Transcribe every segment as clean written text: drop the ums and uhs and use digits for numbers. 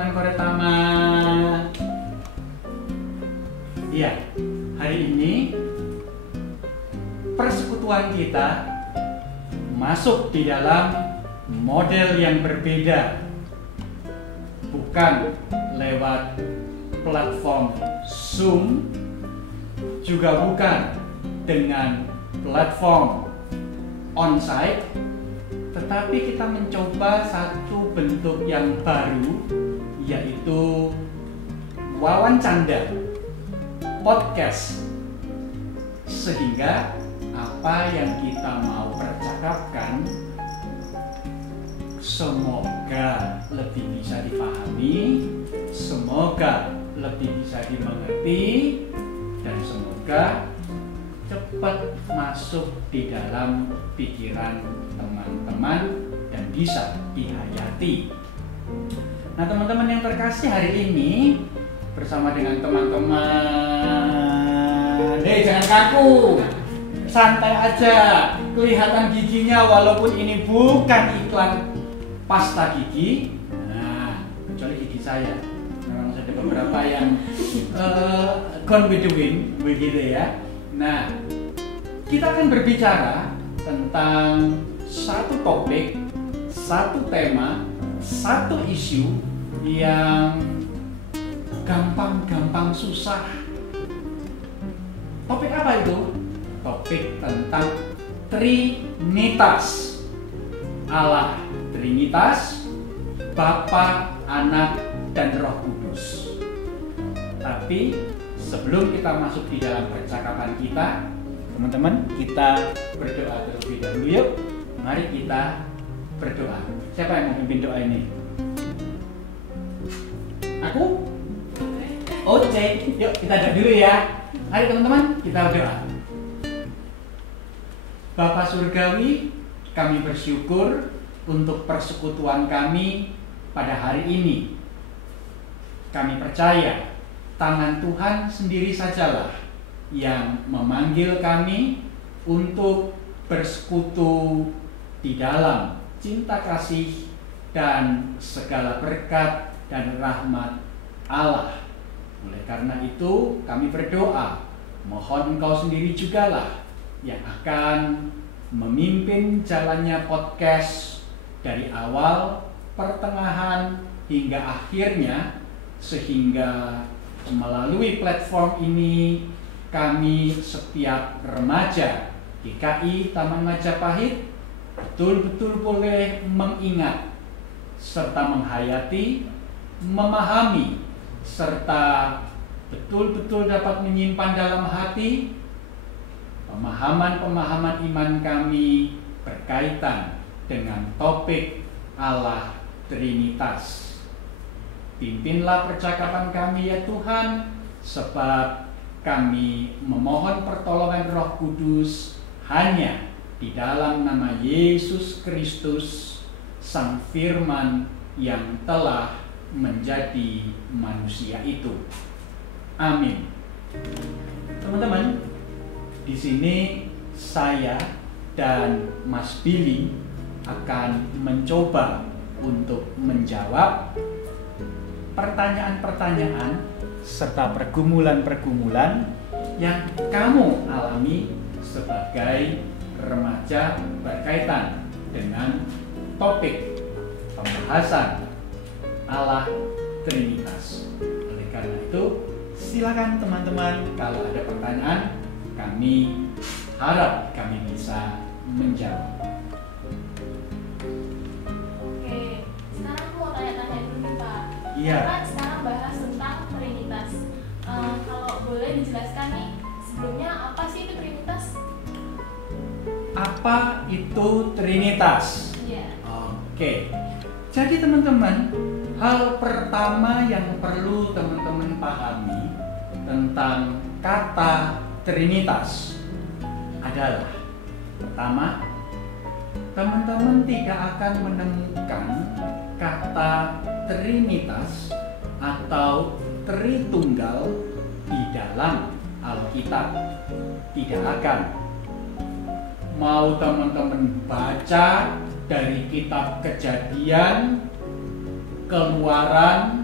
teman Koretama. Iya, hari ini persekutuan kita masuk di dalam model yang berbeda, bukan lewat platform Zoom, juga bukan dengan platform onsite, tetapi kita mencoba satu bentuk yang baru, yaitu wawancanda podcast. Sehingga apa yang kita mau percakapkan semoga lebih bisa dipahami, semoga lebih bisa dimengerti, dan semoga cepat masuk di dalam pikiran teman-teman dan bisa dihayati. Nah, teman-teman yang terkasih, hari ini bersama dengan teman-teman, jangan kaku, santai aja, kelihatan giginya walaupun ini bukan iklan pasta gigi. Nah, kecuali gigi saya, memang ada beberapa yang gone with the wind, begitu ya. Nah, kita akan berbicara tentang satu topik, satu tema, satu isu yang gampang-gampang susah. Topik apa itu? Topik tentang Trinitas. Allah Trinitas, Bapa, Anak, dan Roh Kudus. Tapi sebelum kita masuk di dalam percakapan kita, teman-teman, kita berdoa terlebih dahulu yuk. Mari kita berdoa. Siapa yang mau pimpin doa ini? Aku? Oke, yuk kita doa dulu ya. Mari teman-teman, kita berdoa. Bapa Surgawi, kami bersyukur untuk persekutuan kami pada hari ini. Kami percaya tangan Tuhan sendiri sajalah yang memanggil kami untuk bersekutu di dalam cinta kasih dan segala berkat dan rahmat Allah. Oleh karena itu kami berdoa, mohon Engkau sendiri jugalah yang akan memimpin jalannya podcast dari awal, pertengahan, hingga akhirnya, sehingga melalui platform ini kami setiap remaja GKI Taman Majapahit betul-betul boleh mengingat serta menghayati, memahami, serta betul-betul dapat menyimpan dalam hati pemahaman-pemahaman iman kami berkaitan dengan topik Allah Trinitas. Pimpinlah percakapan kami ya Tuhan, sebab kami memohon pertolongan Roh Kudus hanya di dalam nama Yesus Kristus, Sang Firman yang telah menjadi manusia itu. Amin. Teman-teman, di sini saya dan Mas Billy akan mencoba untuk menjawab pertanyaan-pertanyaan serta pergumulan-pergumulan yang kamu alami sebagai remaja berkaitan dengan topik pembahasan Allah Trinitas. Oleh karena itu, silakan teman-teman, kalau ada pertanyaan, kami harap kami bisa menjawab. Oke, sekarang aku mau tanya-tanya dulu nih Pak. Iya. Kita sekarang bahas tentang Trinitas. Kalau boleh dijelaskan nih, sebelumnya apa sih itu Trinitas? Apa itu Trinitas? Iya. Oke. Jadi teman-teman, hal pertama yang perlu teman-teman pahami tentang kata Trinitas adalah, pertama, teman-teman tidak akan menemukan kata Trinitas atau Tritunggal di dalam Alkitab. Tidak akan. Mau teman-teman baca dari kitab Kejadian, Keluaran,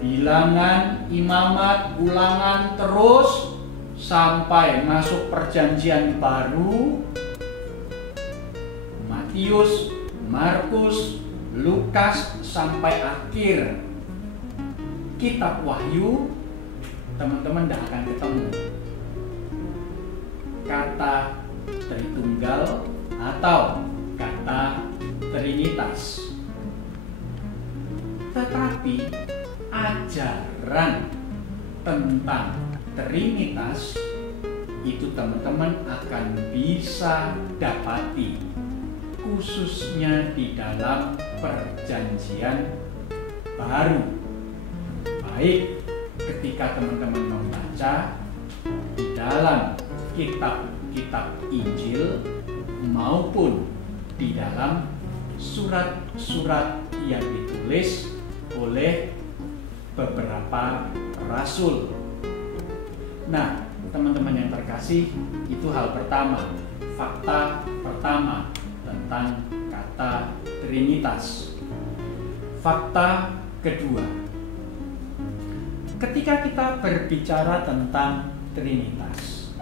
bilangan, imamat, ulangan terus sampai masuk perjanjian baru. Matius, Markus, Lukas sampai akhir kitab Wahyu, teman-teman tidak akan ketemu kata Tritunggal atau kata Trinitas. Tetapi ajaran tentang Trinitas itu teman-teman akan bisa dapati khususnya di dalam perjanjian baru. Baik ketika teman-teman membaca di dalam kitab-kitab Injil maupun di dalam surat-surat yang ditulis oleh beberapa rasul. Nah, teman-teman yang terkasih, itu hal pertama, fakta pertama tentang kata Trinitas. Fakta kedua, ketika kita berbicara tentang Trinitas,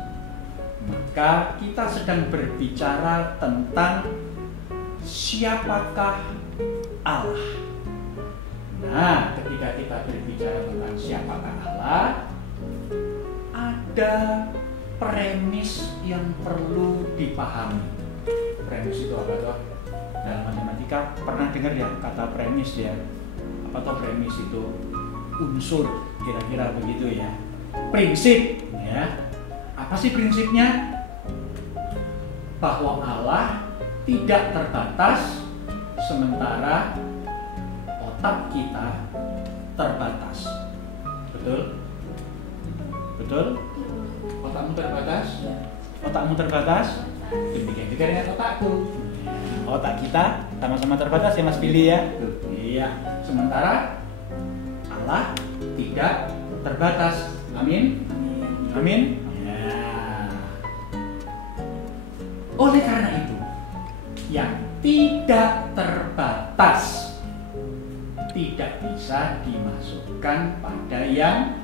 maka kita sedang berbicara tentang siapakah Allah. Nah, ketika kita berbicara tentang siapakah Allah, ada premis yang perlu dipahami. Premis itu apa tuh? Dalam matematika pernah dengar ya kata premis ya? Apa tuh premis itu? Unsur, kira-kira begitu ya. Prinsip ya. Apa sih prinsipnya? Bahwa Allah tidak terbatas, sementara otak kita terbatas. Betul? Betul? Otakmu terbatas? Otakmu terbatas? Demikian juga dengan otakku. Otak kita sama-sama terbatas ya Mas Billy ya? Iya. Sementara Allah tidak terbatas. Amin? Amin? Ya. Oleh karena itu, yang tidak terbatas tidak bisa dimasukkan pada yang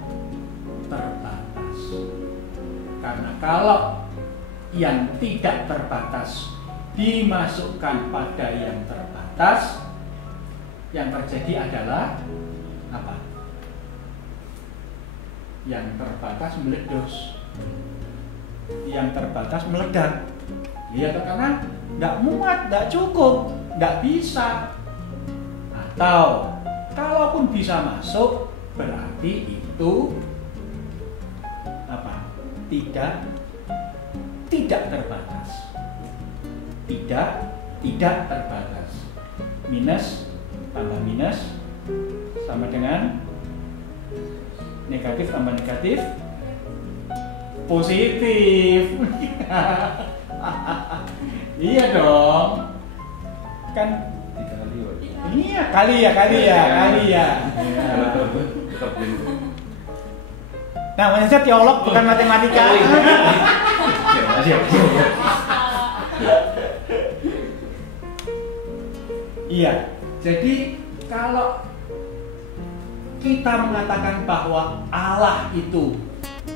terbatas. Karena kalau yang tidak terbatas dimasukkan pada yang terbatas, yang terjadi adalah apa? Yang terbatas meledos, yang terbatas meledak. Ya, karena tidak muat, tidak cukup, tidak bisa. Atau kalaupun bisa masuk, berarti itu apa? Tidak terbatas. Tidak terbatas. Minus tambah minus sama dengan negatif tambah negatif positif. Iya dong. Kan iya kali ya. Namanya saya teolog bukan matematika. Iya, jadi kalau kita mengatakan bahwa Allah itu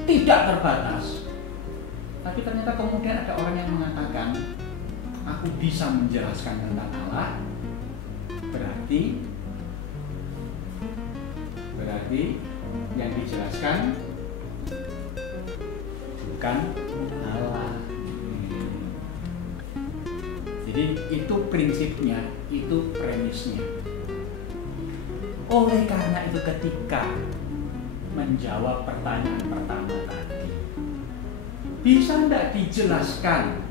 tidak terbatas, tapi ternyata kemudian ada orang yang mengatakan aku bisa menjelaskan tentang Allah, berarti yang dijelaskan bukan Allah. Jadi itu prinsipnya, itu premisnya. Oleh karena itu ketika menjawab pertanyaan pertama tadi, bisa tidak dijelaskan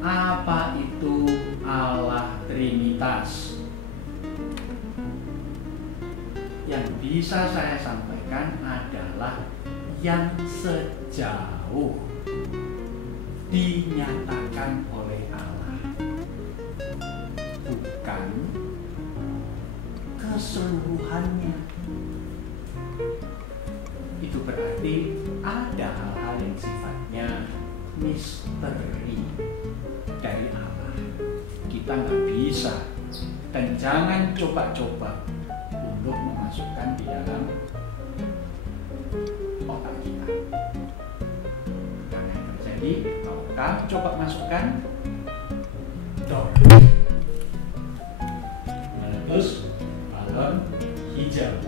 apa itu Allah Trinitas? Yang bisa saya sampaikan adalah yang sejauh dinyatakan oleh Allah, bukan keseluruhannya. Itu berarti ada hal-hal yang sifatnya misteri dari Allah. Kita nggak bisa dan jangan coba-coba untuk memasukkan di dalam Jadi kalau kamu coba masukkan door, meletus balon hijau.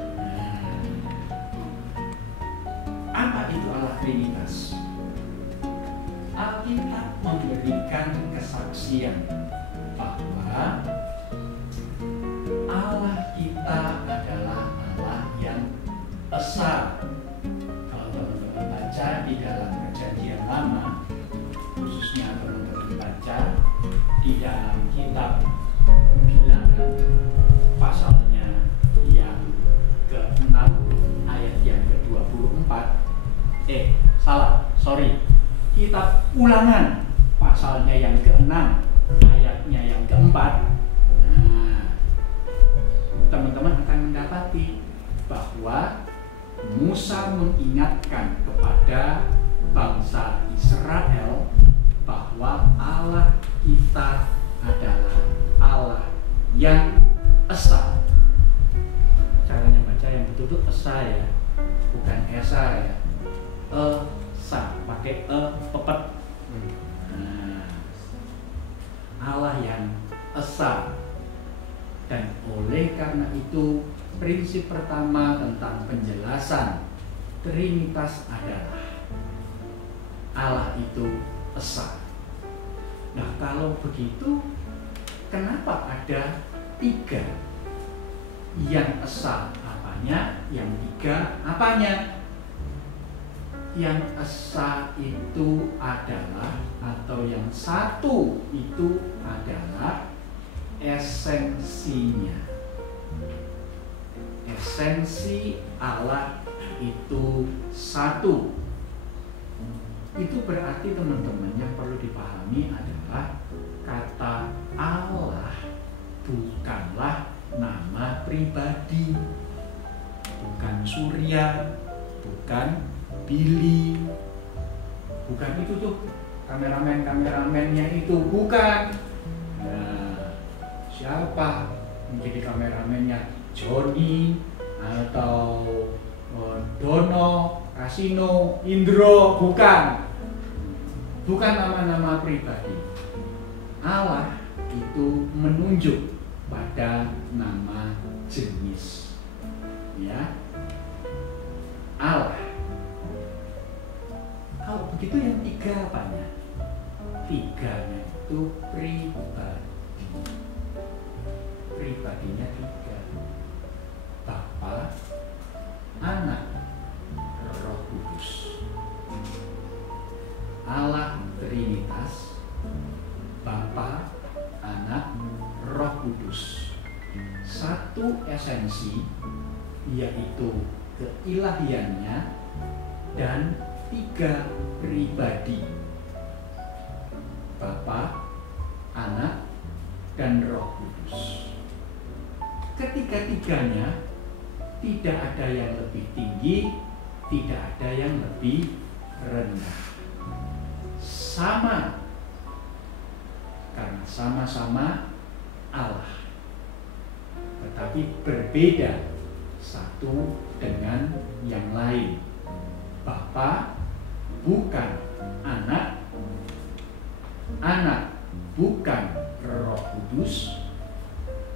Apa itu Allah Trinitas? Alkitab memberikan kesaksian bahwa Allah kita adalah Allah yang esa. Kalau teman-teman baca di dalam Perjanjian Lama, khususnya teman-teman baca di dalam kitab Bilangan pasalnya yang ke-6 ayat yang ke-24, kitab Ulangan pasalnya yang ke-6 ayatnya yang ke-4. Nah, teman-teman akan mendapati bahwa Musa mengingatkan kepada bangsa Israel bahwa Allah kita adalah Allah yang esa. Caranya baca yang betul-betul esa ya, bukan esa ya. Esa, pakai pepet. Nah, Allah yang esa. Dan oleh karena itu prinsip pertama tentang penjelasan Trinitas adalah Allah itu esa. Nah, kalau begitu kenapa ada 3 yang esa? Apanya? Yang 3 apanya? Yang esa itu adalah, atau yang satu itu adalah esensinya. Esensi Allah itu satu. Itu berarti teman-teman yang perlu dipahami adalah kata Allah bukanlah nama pribadi, bukan Surya, bukan Billy, bukan itu tuh kameramennya itu, bukan. Nah, siapa menjadi kameramennya? Joni atau Dono, Kasino, Indro, bukan nama-nama pribadi. Allah itu menunjuk pada nama jenis, ya. Allah. Kalau begitu yang 3 apanya? 3-nya itu pribadi. Pribadinya 3. Bapa, Anak, Roh Kudus. Allah Trinitas, Bapa, Anak, Roh Kudus. Satu esensi, yaitu keilahiannya, dan 3 pribadi, Bapa, Anak, dan Roh Kudus. Ketiga-tiganya tidak ada yang lebih tinggi, tidak ada yang lebih rendah. Sama, karena sama-sama Allah, tetapi berbeda satu dengan yang lain. Bapa bukan Anak, Anak bukan Roh Kudus,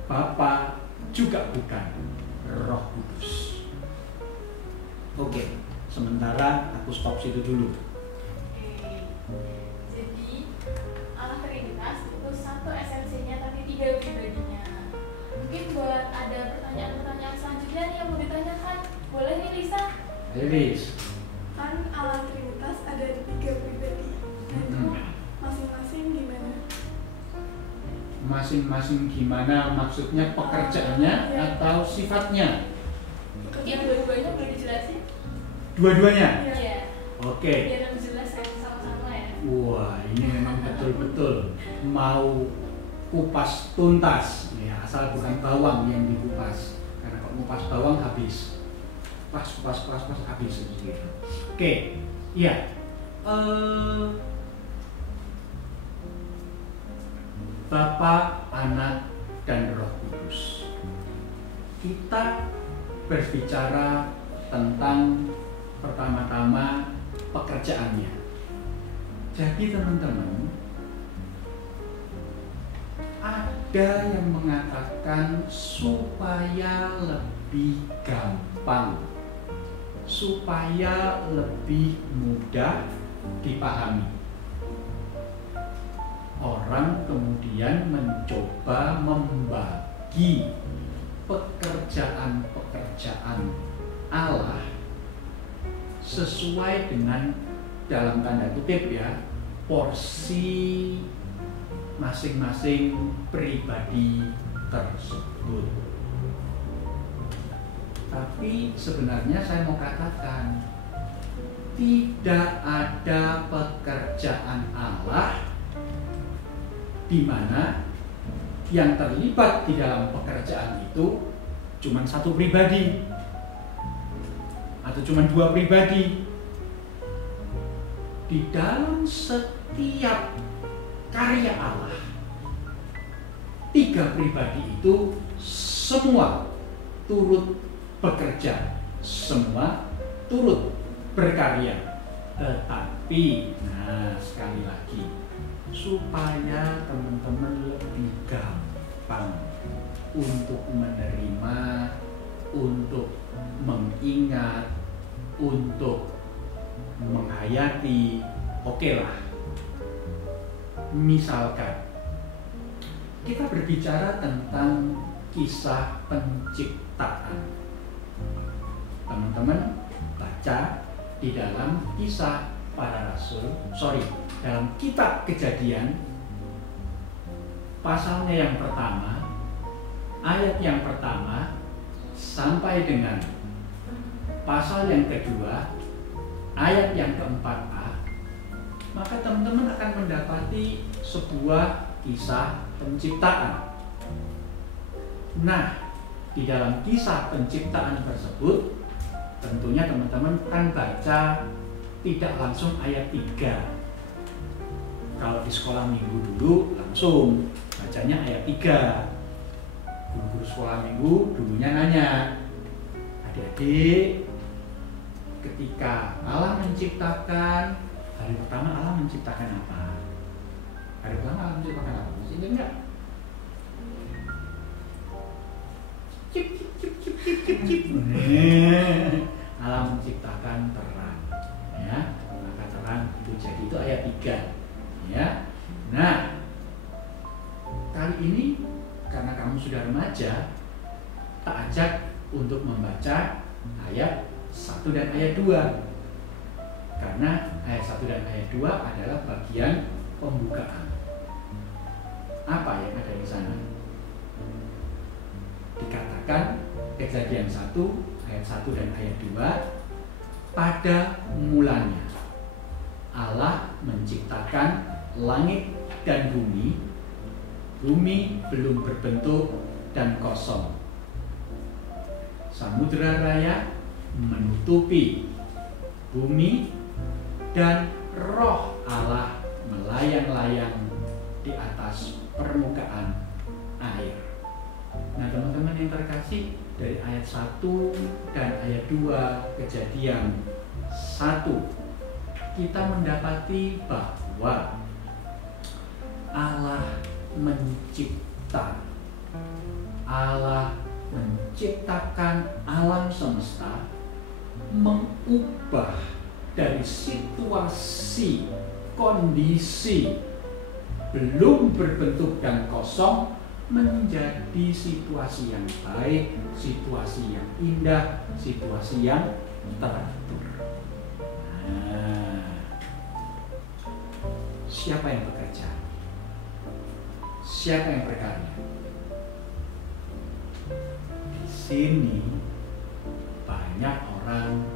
Bapa juga bukan Roh Kudus. Oke, sementara aku stop situ dulu. Jadi Allah Trinitas itu satu esensinya tapi 3 pribadinya. Mungkin buat ada pertanyaan-pertanyaan selanjutnya nih yang mau ditanyakan, boleh nih Lisa? Lilis. Kan Allah Trinitas ada 3 pribadi. Nah, itu masing-masing gimana? Masing-masing gimana? Maksudnya pekerjaannya atau sifatnya? Mungkin dua-duanya boleh dijelasin? Dua-duanya? Iya. Oke. Biar lebih jelas ya, sama-sama ya. Wah, ini memang betul-betul mau kupas tuntas ya, asal bukan bawang yang dikupas. Karena kalau kupas bawang habis. Kupas habis gitu. Oke. Iya. Bapa, Anak, dan Roh Kudus. Kita berbicara tentang pertama-tama pekerjaannya. Jadi teman-teman, ada yang mengatakan supaya lebih gampang, supaya lebih mudah dipahami. Orang kemudian mencoba membagi pekerjaan-pekerjaan Allah sesuai dengan, dalam tanda kutip ya, porsi masing-masing pribadi tersebut. Tapi sebenarnya saya mau katakan, tidak ada pekerjaan Allah di mana yang terlibat di dalam pekerjaan itu cuma satu pribadi atau cuma dua pribadi. Di dalam setiap karya Allah, tiga pribadi itu semua turut bekerja, semua turut berkarya. Tetapi, nah sekali lagi, supaya teman-teman lebih gampang untuk menerima, untuk mengingat, untuk menghayati, oke lah. Misalkan kita berbicara tentang kisah penciptaan, teman-teman baca di dalam kisah para rasul, dalam kitab Kejadian pasalnya yang pertama, ayat yang pertama sampai dengan pasal yang kedua, ayat yang keempat-a, maka teman-teman akan mendapati sebuah kisah penciptaan. Nah, di dalam kisah penciptaan tersebut, tentunya teman-teman kan baca tidak langsung ayat 3. Kalau di sekolah minggu dulu langsung bacanya ayat 3. Guru-guru sekolah minggu dulunya nanya, adik-adik, ketika Allah menciptakan, hari pertama Allah menciptakan apa? Hari pertama Allah menciptakan apa? Masih ingat nggak? Cip, cip, cip, cip, cip, cip, cip. Allah menciptakan terang, ya, maka terang itu jadi, itu ayat 3, ya. Nah, kali ini karena kamu sudah remaja, tak ajak untuk membaca ayat 1 dan ayat 2, karena ayat 1 dan ayat 2 adalah bagian pembukaan. Apa yang ada di sana? Dikatakan Kejadian 1 ayat 1 dan ayat 2, pada mulanya Allah menciptakan langit dan bumi. Bumi belum berbentuk dan kosong. Samudra raya menutupi bumi dan roh Allah melayang-layang di atas permukaan air. Nah, teman-teman yang terkasih, dari ayat 1 dan ayat 2 Kejadian 1 kita mendapati bahwa Allah menciptakan alam semesta, mengubah dari situasi kondisi belum berbentuk dan kosong menjadi situasi yang baik, situasi yang indah, situasi yang teratur. Nah, siapa yang bekerja? Siapa yang berkarya? Di sini banyak orang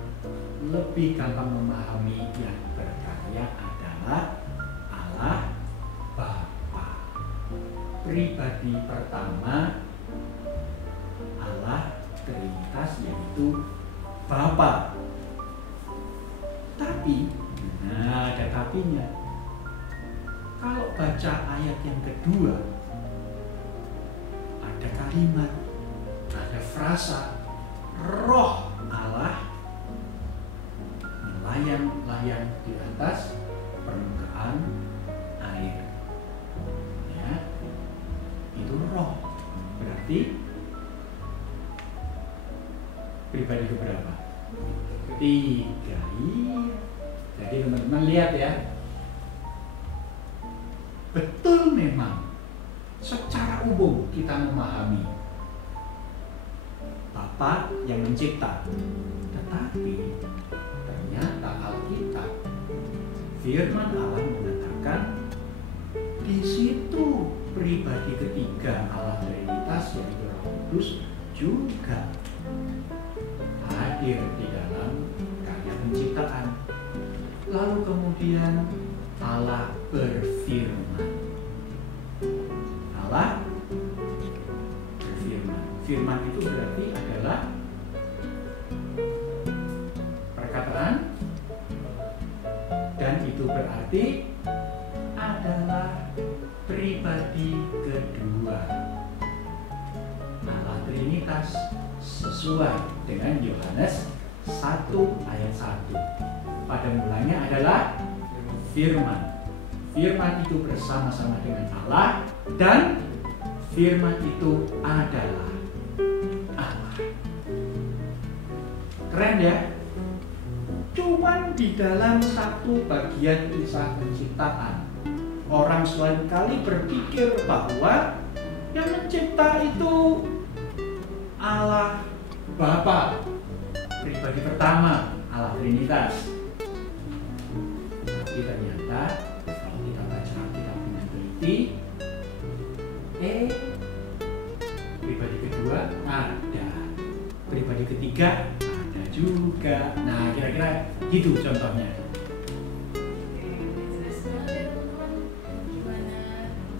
lebih gampang memahami yang berkarya adalah Allah Bapa. Pribadi pertama Allah Trinitas, yaitu Bapa. Tapi, nah ada tapinya. Kalau baca ayat yang kedua, ada kalimat, ada frasa, roh Allah melayang-layang di atas permukaan Tuhan air. Ya, itu roh. Berarti pribadi keberapa? 3. Iya. Jadi teman-teman lihat ya, betul memang secara umum kita memahami Bapa yang mencipta, tetapi ternyata Alkitab, firman Allah mengatakan di situ pribadi ketiga Allah Trinitas yaitu Roh Kudus juga hadir di dalam karya penciptaan. Lalu kemudian Allah berfirman. Allah berfirman. Firman itu berarti adalah perkataan, dan itu berarti adalah pribadi kedua Allah Trinitas sesuai dengan Yohanes 1 ayat 1. Pada mulanya adalah firman. Firman itu bersama-sama dengan Allah dan firman itu adalah Allah. Keren ya? Cuman di dalam satu bagian kisah penciptaan, orang seringkali berpikir bahwa yang mencipta itu Allah Bapa, pribadi pertama, Allah Trinitas. Tapi ternyata kalau kita baca Alkitab dengan teliti, pribadi kedua ada, pribadi ketiga ada juga. Nah, kira-kira gitu contohnya. Jelas banget ya teman-teman, gimana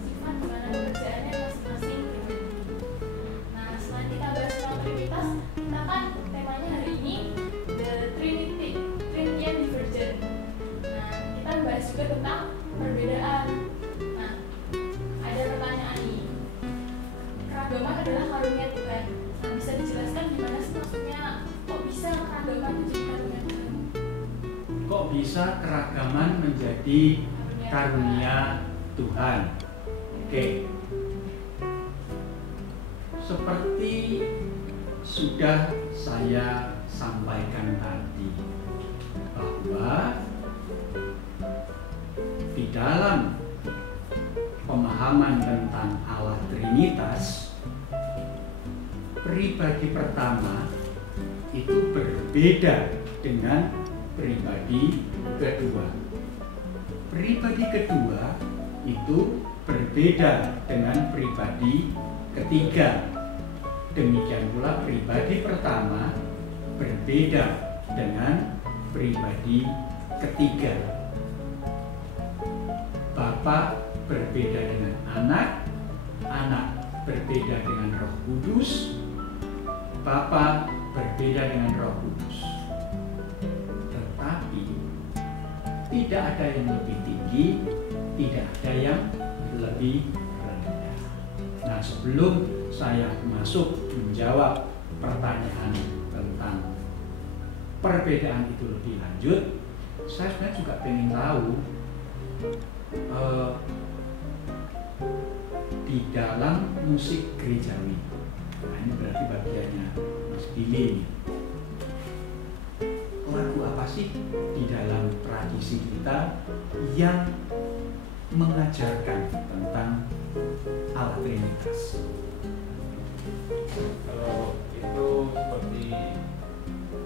sifat, gimana pekerjaannya masing-masing pribadi. Nah, selain kita bahas tentang Trinitas, kita kan temanya hari ini The Trinity, Trinity and Divergent. Nah, kita bahas juga tentang perbedaan. Nah, ada pertanyaan nih. Keragaman adalah karunia Tuhan. Nah, bisa dijelaskan gimana sih maksudnya? Kok bisa keragaman menjadi karunia Tuhan? Kok bisa keragaman menjadi karunia Tuhan? Oke. Seperti sudah saya sampaikan tadi, bahwa di dalam pemahaman tentang Allah Trinitas, pribadi pertama itu berbeda dengan pribadi kedua. Pribadi kedua itu berbeda dengan pribadi ketiga. Demikian pula pribadi pertama berbeda dengan pribadi ketiga. Bapa berbeda dengan anak, anak berbeda dengan Roh Kudus, Bapa berbeda dengan Roh Kudus. Tetapi tidak ada yang lebih tinggi, tidak ada yang lebih rendah. Nah, sebelum saya masuk menjawab pertanyaan tentang perbedaan itu lebih lanjut, saya sebenarnya juga ingin tahu di dalam musik gerejawi. Nah, ini berarti bagiannya Mas Billy. Lagu apa sih di dalam tradisi kita yang mengajarkan tentang Allah Trinitas? Kalau itu seperti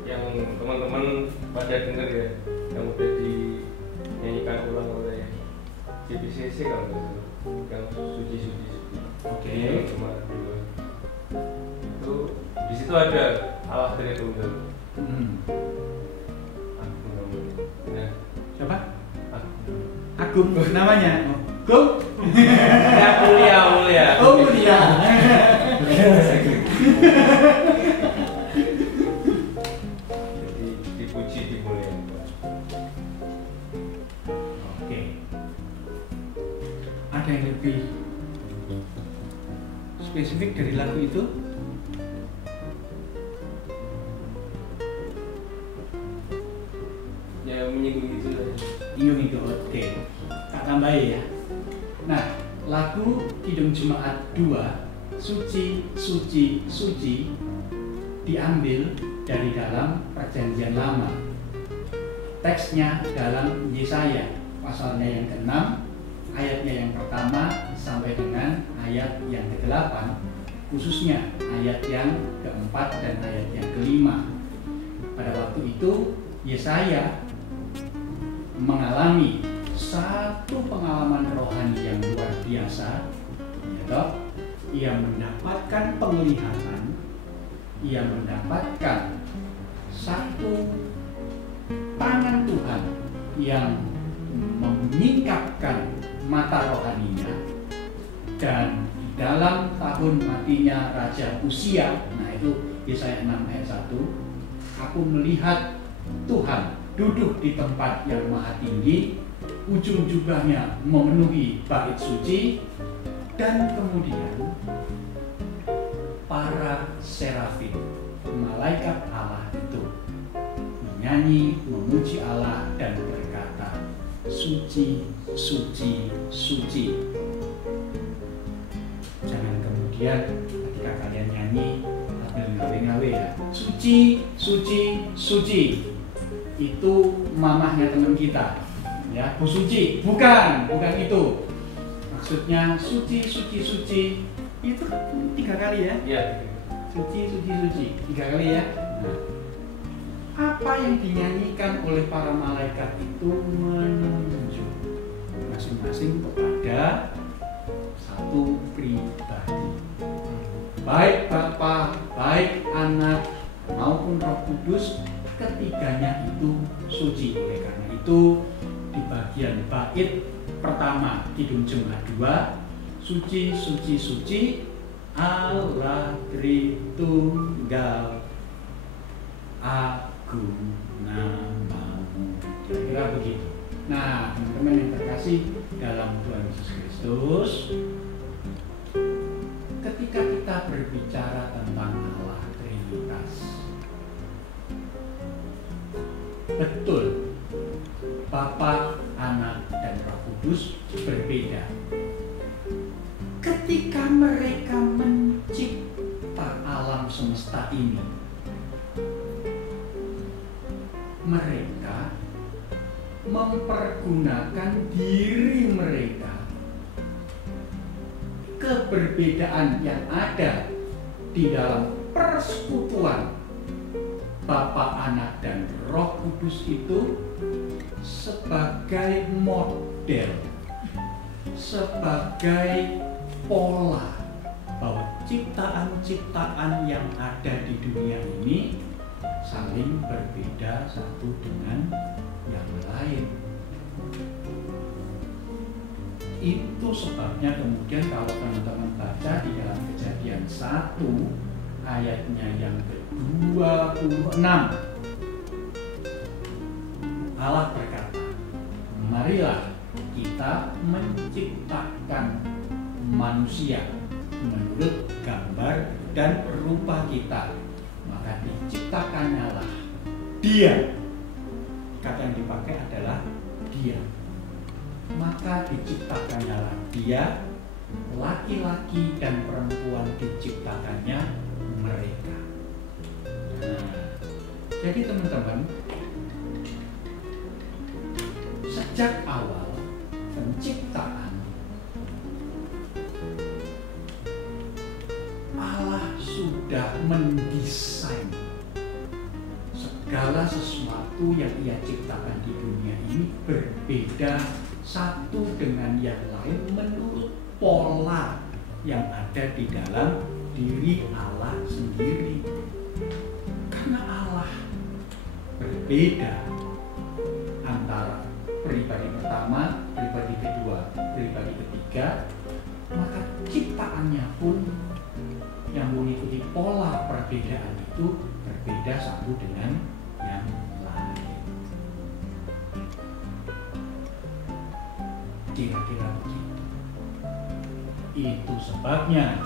yang teman-teman pada dengar ya, yang udah dinyanyikan ulang oleh JPCC kalau nggak salah, yang suci. Oke. Itu di situ ada Allah Tritunggal. Ya. Siapa? Agung namanya. Agung. Ya, mulia. Oh, mulia. Jadi dipuji, dimuliakan. Oke. Ada yang lebih spesifik dari lagu itu? Ya, menyinggung itu saja. Iya itu, oke. tambahi ya. Nah, lagu Kidung Jemaat 2 Suci, Suci, Suci diambil dari dalam Perjanjian Lama. Teksnya dalam Yesaya pasalnya yang ke-6, ayatnya yang pertama sampai dengan ayat yang ke-8, khususnya ayat yang ke-4 dan ayat yang ke-5. Pada waktu itu Yesaya mengalami satu pengalaman rohani yang luar biasa, yaitu ia mendapatkan penglihatan, ia mendapatkan satu tangan Tuhan yang menyingkapkan mata rohaninya, dan di dalam tahun matinya Raja Uzia, nah itu Yesaya 6 ayat 1, aku melihat Tuhan duduk di tempat yang maha tinggi, ujung jubahnya memenuhi bait suci, dan kemudian para serafim, malaikat Allah itu menyanyi, memuji Allah dan berkata, suci, suci, suci. Jangan kemudian ketika kalian nyanyi sambil ngawe-ngawe ya, suci, suci, suci. Itu mamahnya teman kita, ya, Bu Suci. Bukan itu. Maksudnya suci, suci, suci itu 3 kali ya? Iya. Suci, suci, suci 3 kali ya. Nah, apa yang dinyanyikan oleh para malaikat itu menunjuk masing-masing kepada satu pribadi. Baik Bapa, baik Anak maupun Roh Kudus, ketiganya itu suci. Oleh karena itu di bagian bait pertama Kidung Jemaat 2, suci, suci, suci, Allah Tritunggal, agung namamu. Kira-kira begitu. Nah, teman-teman yang terkasih dalam Tuhan Yesus Kristus, ketika kita berbicara tentang Allah Trinitas, betul, Bapa, Anak, dan Roh Kudus berbeda. Ketika mereka mencipta alam semesta ini, mereka mempergunakan diri mereka, keberbedaan yang ada di dalam persekutuan Bapa, Anak, dan Roh Kudus itu sebagai model, sebagai pola bahwa ciptaan-ciptaan yang ada di dunia ini saling berbeda satu dengan yang lain. Itu sebabnya kemudian kalau teman-teman baca di dalam Kejadian 1 ayatnya yang ke-26, Allah berkata, marilah kita menciptakan manusia menurut gambar dan rupa kita, maka diciptakannya lah dia. Kata yang dipakai adalah dia. Maka diciptakannya lah dia, laki-laki dan perempuan diciptakannya mereka. Nah, jadi teman-teman, sejak awal penciptaan, Allah sudah mendesain segala sesuatu yang Ia ciptakan di dunia ini berbeda satu dengan yang lain menurut pola yang ada di dalam diri Allah sendiri. Karena Allah berbeda antara pribadi pertama, pribadi kedua, pribadi ketiga, maka ciptaannya pun yang mengikuti pola perbedaan itu berbeda satu dengan yang lain. Kira-kira begitu. Itu sebabnya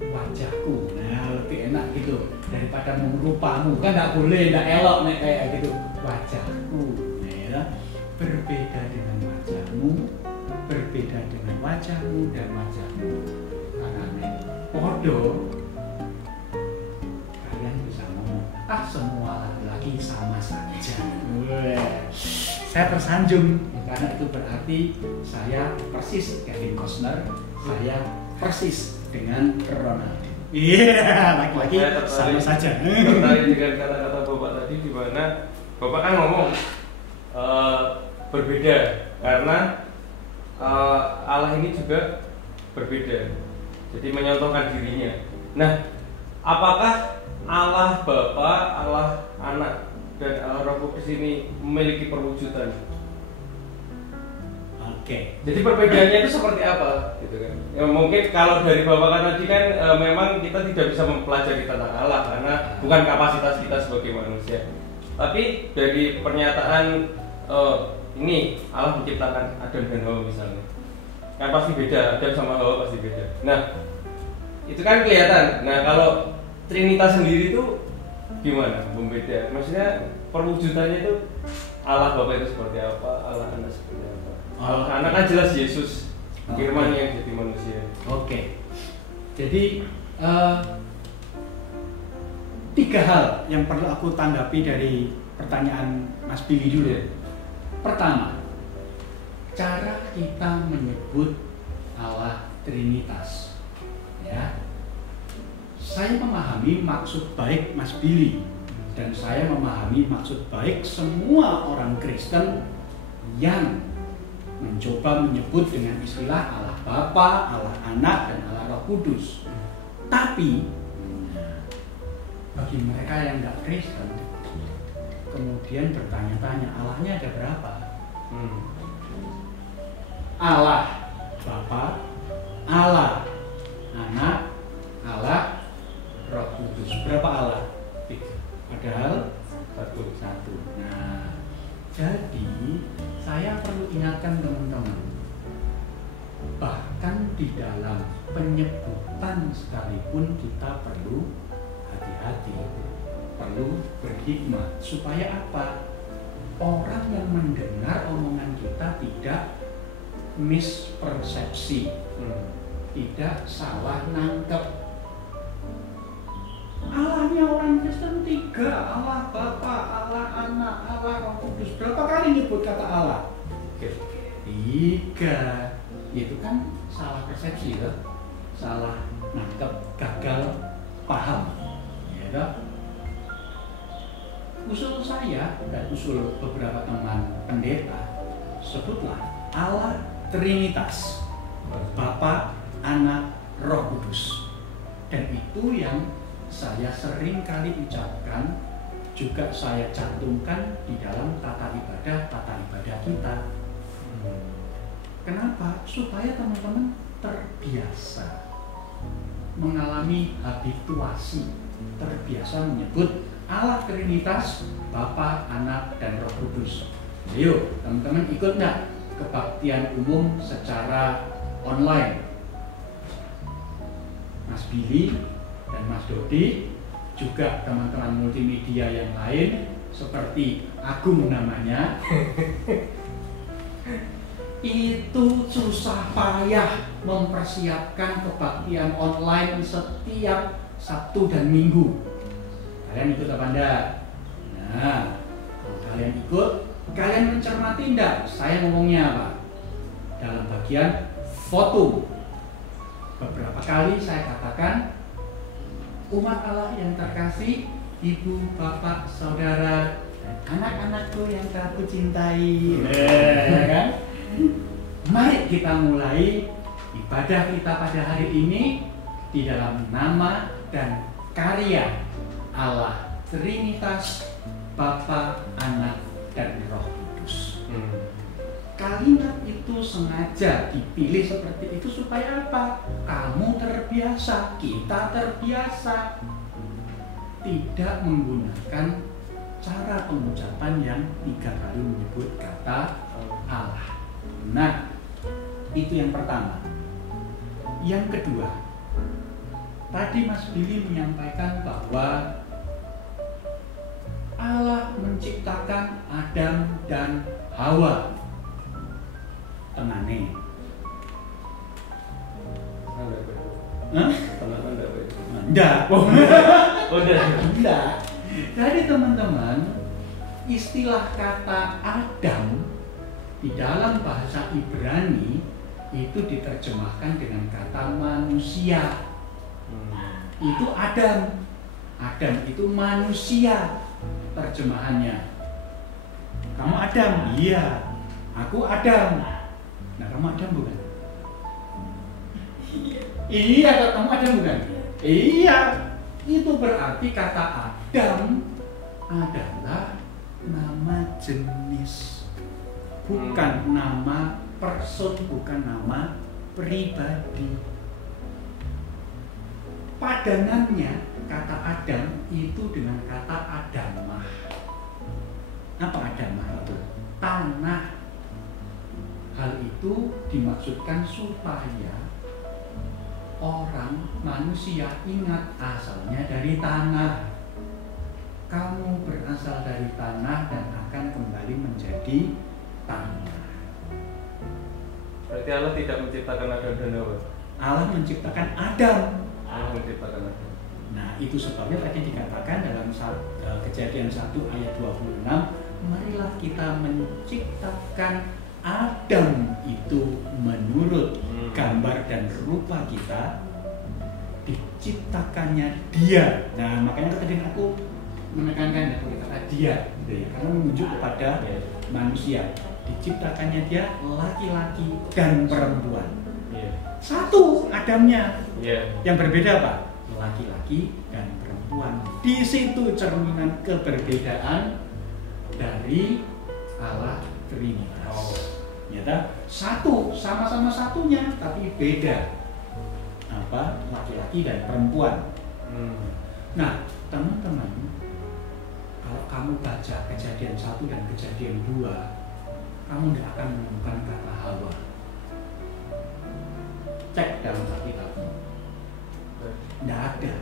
wajahku, nah lebih enak gitu daripada rupamu, kan nggak boleh, nggak elok nih kayak gitu. Wajahku, nah, berbeda dengan wajahmu, berbeda dengan wajahmu dan wajahmu. Karena nek podo kalian bisa ngomong, semua laki-laki sama saja. Wah, saya tersanjung karena itu berarti saya persis Kevin Costner, saya persis dengan Ronaldo. Iya, laki-laki sama saja. Tertarik dengan kata-kata Bapak tadi, di mana Bapak kan ngomong berbeda karena Allah ini juga berbeda, jadi menyontohkan dirinya. Nah, apakah Allah Bapa, Allah Anak, dan Allah Roh Kudus ini memiliki perwujudan? Oke. Jadi perbedaannya itu seperti apa, gitu kan? Ya, mungkin kalau dari Bapak kan tadi kan memang kita tidak bisa mempelajari tentang Allah karena bukan kapasitas kita sebagai manusia. Tapi dari pernyataan ini Allah menciptakan Adam dan Hawa misalnya, kan pasti beda, Adam sama Hawa pasti beda. Nah, itu kan kelihatan. Nah, kalau Trinitas sendiri itu gimana membeda? Maksudnya perwujudannya itu Allah Bapa itu seperti apa, Allah Anak seperti apa? Allah Anak kan jelas Yesus, Firman yang jadi manusia. Oke. Jadi 3 hal yang perlu aku tanggapi dari pertanyaan Mas Billy dulu. Pertama, cara kita menyebut Allah Trinitas. Ya. Saya memahami maksud baik Mas Billy dan saya memahami maksud baik semua orang Kristen yang mencoba menyebut dengan istilah Allah Bapa, Allah Anak, dan Allah Roh Kudus. Tapi bagi mereka yang nggak Kristen, kemudian bertanya-tanya Allahnya ada berapa? Allah Bapa, Allah Anak, Allah Roh Kudus. Berapa Allah? 3. Padahal satu. Nah, jadi saya perlu ingatkan teman-teman, bahkan di dalam penyebutan sekalipun kita perlu hati-hati, perlu berhikmat. Supaya apa? Orang yang mendengar omongan kita tidak mispersepsi, tidak salah nangkep. Allahnya orang Kristen 3, Allah Bapa, Allah Anak, Allah Roh Kudus. Berapa kali nyebut kata Allah? 3. Itu kan salah persepsi, ya? Salah nangkep, gagal paham, ya kan? Usul saya dan usul beberapa teman pendeta, sebutlah Allah Trinitas, Bapa, Anak, Roh Kudus. Dan itu yang saya sering kali ucapkan, juga saya cantumkan di dalam tata ibadah kita. Kenapa? Supaya teman-teman terbiasa mengalami habituasi, terbiasa menyebut Allah Trinitas, Bapa, Anak, dan Roh Kudus. Ayo, teman-teman ikut nggak kebaktian umum secara online? Mas Billy dan Mas Dodi, juga teman-teman multimedia yang lain seperti Agung namanya, itu susah payah mempersiapkan kebaktian online setiap Sabtu dan Minggu. Kalian ikut apa enggak? Nah, kalau kalian ikut, kalian mencermati enggak saya ngomongnya apa? Dalam bagian foto, beberapa kali saya katakan, umat Allah yang terkasih, ibu, bapak, saudara, dan anak-anakku yang aku cintai, ya kan? Mari kita mulai ibadah kita pada hari ini di dalam nama dan karya Allah Trinitas, Bapa, Anak, dan Roh Kudus. Kalimat itu sengaja dipilih seperti itu supaya apa? Kamu terbiasa, kita terbiasa tidak menggunakan cara pengucapan yang 3 kali menyebut kata Allah. Nah, itu yang pertama. Yang kedua, tadi Mas Billy menyampaikan bahwa Allah menciptakan Adam dan Hawa. tengane. Anda apa itu? Hah? Teman Anda apa itu? Enggak. Oh, udah. Enggak. Jadi teman-teman, istilah kata Adam di dalam bahasa Ibrani itu diterjemahkan dengan kata manusia. Itu Adam. Adam itu manusia terjemahannya. Kamu Adam? Iya. Aku Adam. Nah, kamu Adam bukan? Iya, kamu Adam bukan? Iya. Itu berarti kata Adam adalah nama jenis, bukan nama person, bukan nama pribadi. Padanannya kata Adam itu dengan kata Adamah. Apa Adamah itu? Tanah. Hal itu dimaksudkan supaya orang, manusia ingat asalnya dari tanah. Kamu berasal dari tanah dan akan kembali menjadi tanah. Berarti Allah tidak menciptakan Adam dan Hawa. Allah menciptakan Adam. Allah menciptakan Adam. Nah, itu sebabnya tadi dikatakan dalam Kejadian 1 ayat 26, marilah kita menciptakan Adam itu menurut gambar dan rupa kita, diciptakannya dia. Nah, makanya tadi aku menekankan kata dia, gitu ya, karena menunjuk kepada manusia. Diciptakannya dia laki-laki dan perempuan. Satu Adamnya. Yang berbeda apa? Laki-laki dan perempuan. Di situ cerminan keberbedaan dari Allah Trinitas. Nyata satu, sama-sama satunya, tapi beda. Apa? Laki-laki dan perempuan. Nah, teman-teman, kalau kamu baca Kejadian 1 dan Kejadian 2, kamu tidak akan menemukan kata Hawa. Cek dalam Alkitabmu. Tidak ada.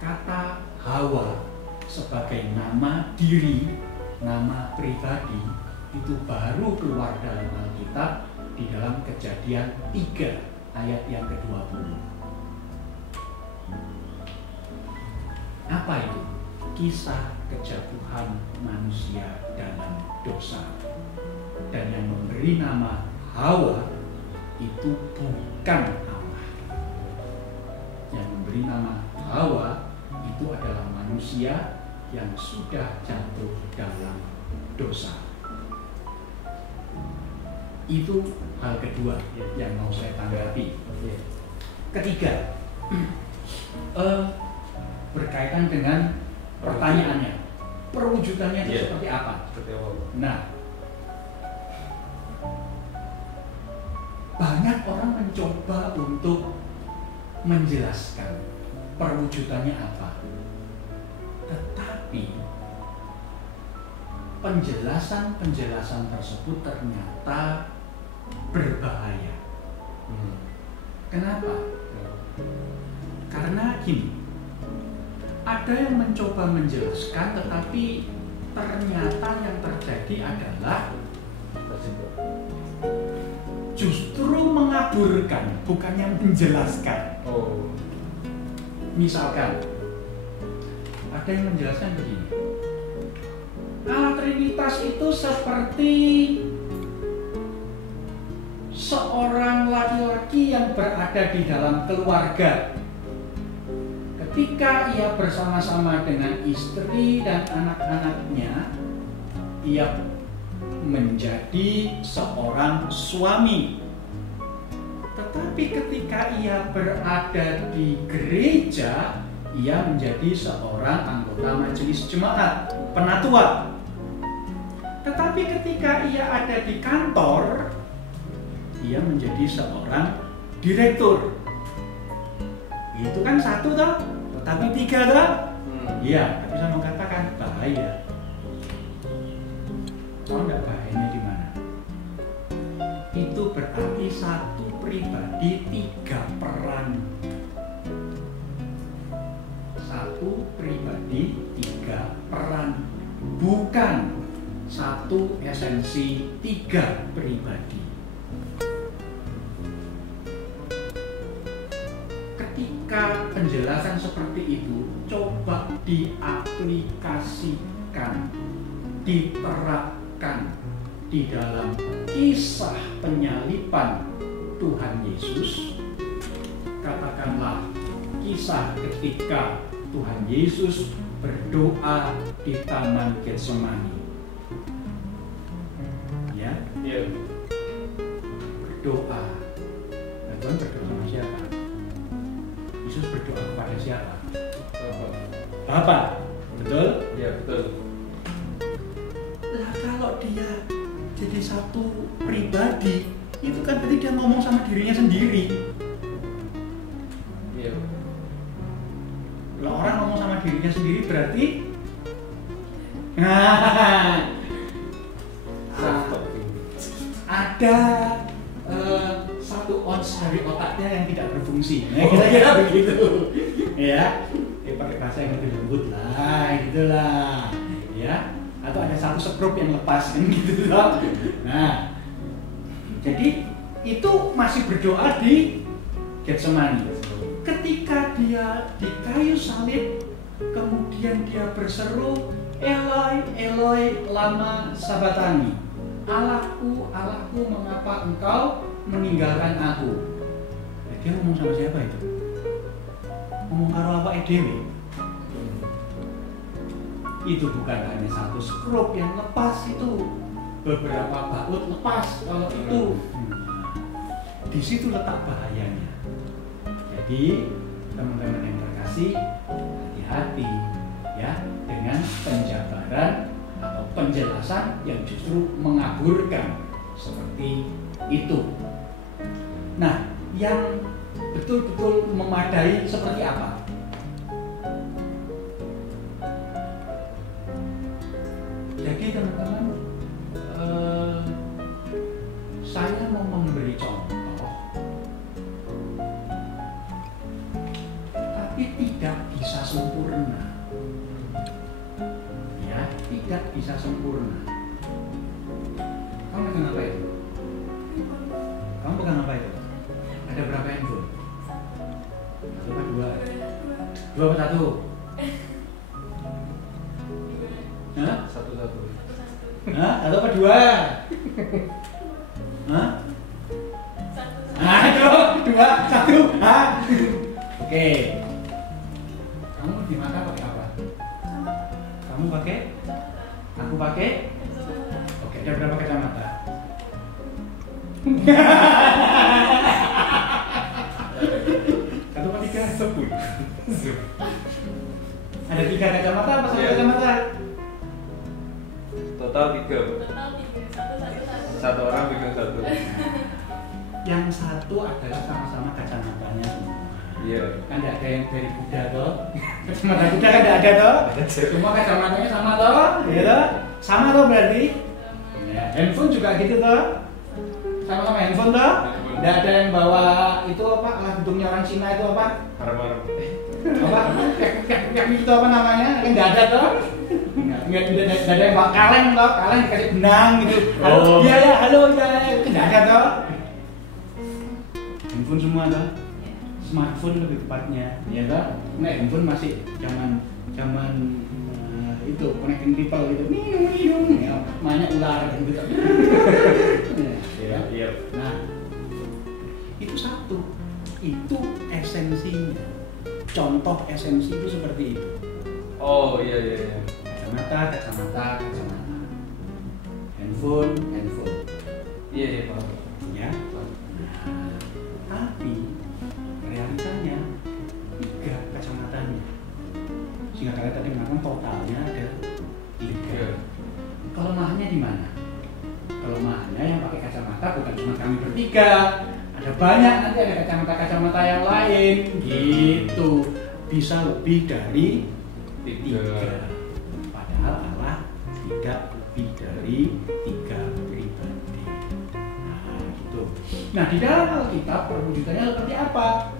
Kata Hawa sebagai nama diri, nama pribadi, itu baru keluar dalam Alkitab di dalam Kejadian 3 ayat yang ke-20. Apa itu? Kisah kejatuhan manusia dalam dosa. Dan yang memberi nama Hawa itu bukan Allah. Yang memberi nama Hawa itu adalah manusia yang sudah jatuh dalam dosa. Itu hal kedua yang mau saya tanggapi. Ketiga, berkaitan dengan pertanyaannya, perwujudannya itu seperti apa? Nah, banyak orang mencoba untuk menjelaskan perwujudannya apa, tetapi penjelasan tersebut ternyata berbahaya. Kenapa? Karena gini, ada yang mencoba menjelaskan, tetapi ternyata yang terjadi adalah justru mengaburkan, bukannya menjelaskan. Misalkan ada yang menjelaskan begini, Allah Trinitas itu seperti seorang laki-laki yang berada di dalam keluarga. Ketika ia bersama-sama dengan istri dan anak-anaknya, ia menjadi seorang suami. Tetapi ketika ia berada di gereja, ia menjadi seorang anggota majelis jemaat, penatua. Tetapi ketika ia ada di kantor, ia menjadi seorang direktur. Itu kan satu toh, tapi tiga toh? Iya, tapi saya mau katakan bahaya. Tahu nggak bahayanya di mana? Itu berarti satu pribadi tiga peran. Satu pribadi tiga peran, bukan satu esensi tiga pribadi. Ketika penjelasan seperti itu coba diaplikasikan, diterapkan di dalam kisah penyaliban Tuhan Yesus. Katakanlah kisah ketika Tuhan Yesus berdoa di Taman Getsemani. Ya, berdoa. Dan Tuhan berdoa sama siapa? Yesus berdoa kepada siapa? Bapa. Betul? Iya, betul. Lah kalau dia jadi satu pribadi, itu kan berarti dia ngomong sama dirinya sendiri. Iya. Kalau orang ngomong sama dirinya sendiri berarti ada 1 ons dari otaknya yang tidak berfungsi. Nah, kira-kira begitu. Ya, pakai bahasa yang lebih lembut lah, gitulah. Ya, atau ada 1 skrup yang lepas kan gitu loh. Nah, jadi itu masih berdoa di Getsemani. Ketika dia di kayu salib, kemudian dia berseru, Eloi, Eloi, lama sabatani. Allahku, Allahku, mengapa engkau meninggalkan aku? Nah, dia ngomong sama siapa itu? Ngomong karo awake dhewe. Itu bukan hanya 1 skrup yang lepas, itu beberapa baut lepas kalau itu. Di situ letak bahayanya. Jadi teman-teman yang terkasih, hati-hati ya dengan penjabaran atau penjelasan yang justru mengaburkan seperti itu. Nah, yang betul-betul memadai seperti apa? Jadi teman-teman, saya mau memberi contoh, tapi tidak bisa sempurna. Ya, tidak bisa sempurna. Kamu pegang apa itu? Kamu pegang apa itu? Ada berapa handphone? 1 apa 2? 2 apa 1? Hah? 1. Hah? 1 apa 2? Hah? 2, 1. Hah? Oke. Kamu di mata pakai apa? Kamu pakai? Aku pakai? Oke, ada berapa kacamata? Satu apa 3? 10. Ada 3 kacamata apa 1 kacamata? Total 3. Satu orang bikin 1. Yang 1 adalah sama-sama kacamatanya semua. Iya. Kan tidak ada yang dari Buddha toh. Kacamata Buddha kan tidak ada toh. Semua kacamatanya sama toh, gitu. Sama toh berarti. Ya, handphone juga gitu toh. Sama-sama handphone toh. Tidak ada yang bawa itu apa? Alat hidungnya orang Cina itu apa? Harap-harap. Apa? Kayak itu apa namanya? Kan tidak ada toh. Nggak ada yang bawa kaleng toh. Kaleng dikasih benang gitu. Halo, iya ya, halo ya. Tidak ada toh. Handphone semua toh. Smartphone lebih tepatnya, ya kan? Nah, handphone masih zaman itu connecting people gitu, minum, ya, banyak ular gitu. Iya. Nah, itu satu, itu esensinya. Contoh esensi itu seperti itu. Oh iya. Kacamata. Handphone. Iya Pak. Ya. Tapi realitanya 3 kacamatanya, sehingga kalian tadi mengatakan totalnya ada 3. Kelemahannya di mana? Kelemahannya yang pakai kacamata bukan cuma kami bertiga, ada banyak, nanti ada kacamata yang lain gitu, bisa lebih dari 3. Padahal Allah tidak lebih dari 3 pribadi. Nah, di dalam Alkitab perwujudannya seperti apa?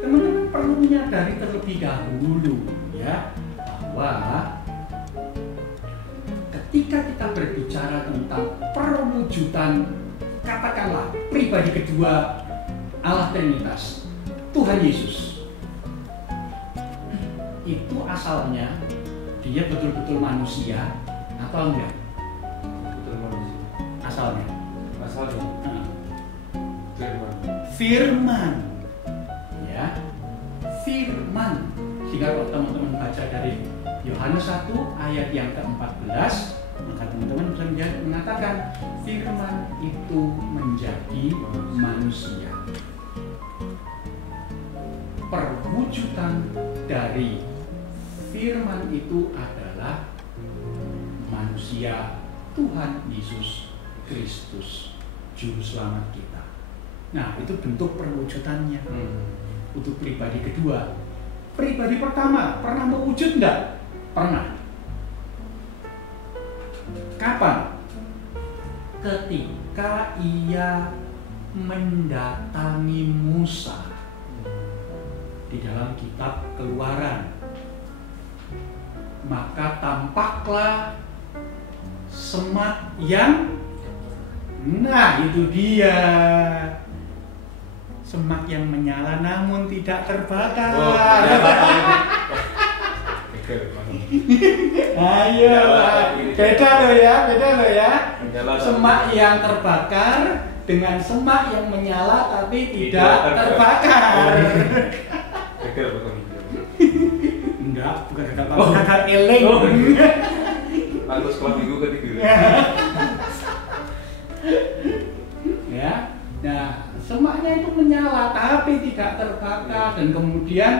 Teman-teman perlu menyadari terlebih dahulu ya bahwa ketika kita berbicara tentang perwujudan, katakanlah pribadi kedua Allah Trinitas, Tuhan Yesus, itu asalnya dia betul-betul manusia atau enggak? Betul manusia. Asalnya Asalnya firman. firman, ya, firman. Sehingga kalau teman-teman baca dari Yohanes 1 ayat yang ke-14, maka teman-teman bisa mengatakan firman itu menjadi manusia. Perwujudan dari firman itu adalah manusia Tuhan Yesus Kristus, Juru Selamat kita. Nah, itu bentuk perwujudannya untuk pribadi kedua. Pribadi pertama, pernah mewujud enggak? Pernah. Kapan? Ketika ia mendatangi Musa di dalam kitab Keluaran, maka tampaklah semak yang, nah itu dia, semak yang menyala namun tidak terbakar. Ayo, beda loh ya. Semak yang terbakar dengan semak yang menyala tapi tidak terbakar. Enggak, bukan agak eling. Aku sekolah minggu ketiga. Ya, nah semaknya itu menyala tapi tidak terbakar, dan kemudian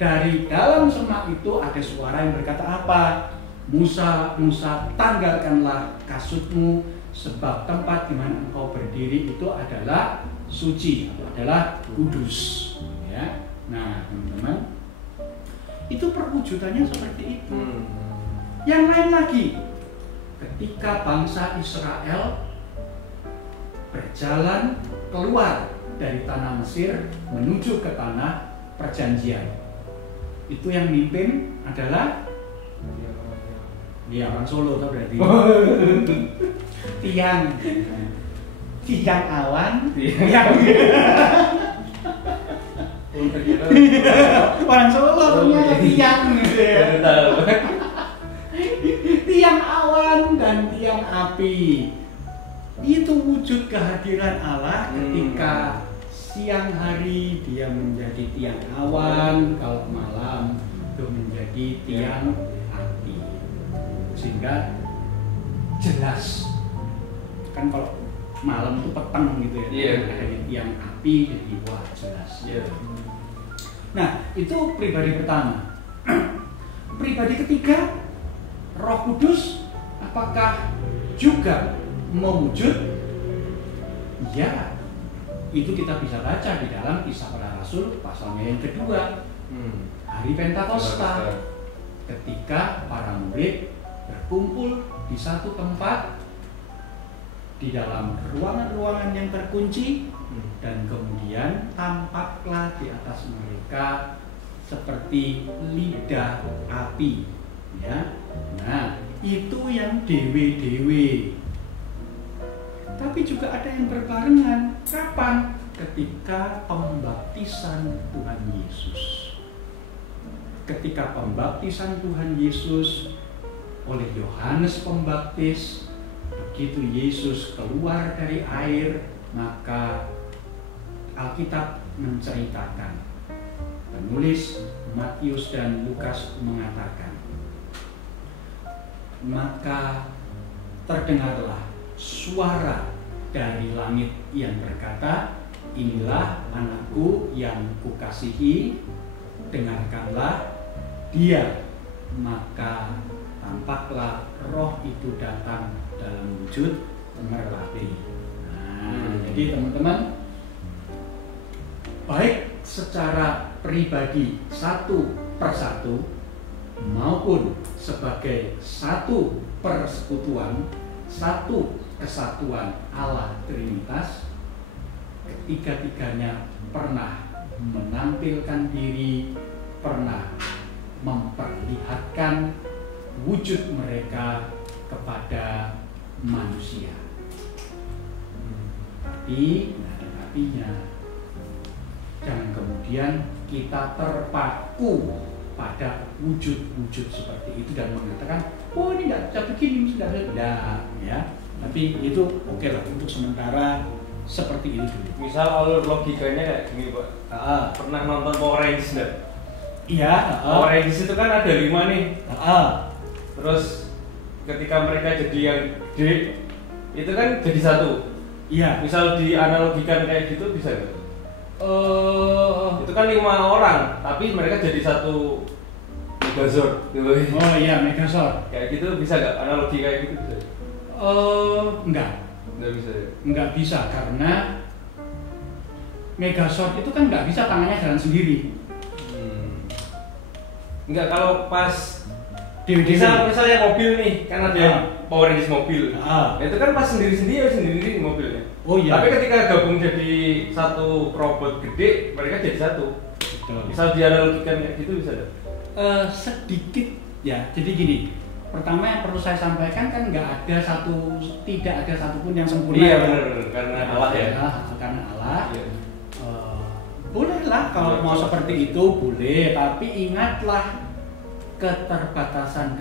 dari dalam semak itu ada suara yang berkata apa? Musa, Musa, tanggalkanlah kasutmu, sebab tempat di mana engkau berdiri itu adalah suci atau adalah kudus. Ya, nah teman-teman, itu perwujudannya seperti itu. Yang lain lagi, ketika bangsa Israel berjalan keluar dari tanah Mesir menuju ke tanah perjanjian, itu yang mimpin adalah orang Solo, tau berarti tiang awan, orang Solo punya tiang gitu ya. Tiang awan dan tiang api. Itu wujud kehadiran Allah ketika siang hari dia menjadi tiang awan, kalau malam itu menjadi tiang api. Sehingga jelas. Kan kalau malam itu petang gitu ya. Ada tiang api, jadi wah jelas. Nah, itu pribadi pertama. Pribadi ketiga, Roh Kudus apakah juga mewujud? Ya, itu kita bisa baca di dalam Kisah Para Rasul pasalnya yang kedua, hari Pentakosta, ketika para murid berkumpul di satu tempat di dalam ruangan-ruangan yang terkunci, dan kemudian tampaklah di atas mereka seperti lidah api, ya. Nah, itu yang dewe-dewe. Tapi juga ada yang berbarengan. Kapan? Ketika pembaptisan Tuhan Yesus. Ketika pembaptisan Tuhan Yesus oleh Yohanes Pembaptis, begitu Yesus keluar dari air, maka Alkitab menceritakan, penulis Matius dan Lukas mengatakan, maka terdengarlah suara dari langit yang berkata, inilah anakku yang kukasihi, dengarkanlah dia. Maka tampaklah roh itu datang dalam wujud merpati. Jadi teman-teman, baik secara pribadi satu persatu maupun sebagai satu persekutuan, satu kesatuan Allah Trinitas, ketiga-tiganya pernah menampilkan diri, pernah memperlihatkan wujud mereka kepada manusia. Tapi, ada tapinya, jangan kemudian kita terpaku pada wujud-wujud seperti itu dan mengatakan, oh ini tidak bisa begini, sudah tidak, ya. Tapi itu oke lah untuk sementara seperti itu dulu. Misal alur logikanya kayak gini Pak. Pernah nonton Power Rangers nggak? Iya. Power Rangers itu kan ada 5 nih. Terus ketika mereka jadi yang gede, itu kan jadi satu. Iya. Misal dianalogikan kayak gitu bisa nggak? Itu kan 5 orang, tapi mereka jadi satu Megazord gitu. Oh iya, Megazord. Kayak gitu bisa nggak? Analogi kayak gitu bisa? Enggak. Nggak bisa ya? Nggak bisa karena Megazord itu kan nggak bisa tangannya jalan sendiri. Enggak, kalau pas misalnya mobil nih, kan ada Power Rangers mobil. Itu kan pas sendiri-sendiri mobilnya. Oh iya. Tapi ketika gabung jadi satu robot gede, mereka jadi satu. Betul. Misal dianalogikan kayak gitu bisa nggak? Sedikit ya. Jadi gini, pertama yang perlu saya sampaikan kan tidak ada satupun yang sempurna. Iya benar, karena Allah ya. Karena Allah. Iya. Bolehlah kalau mau seperti itu boleh, tapi ingatlah keterbatasan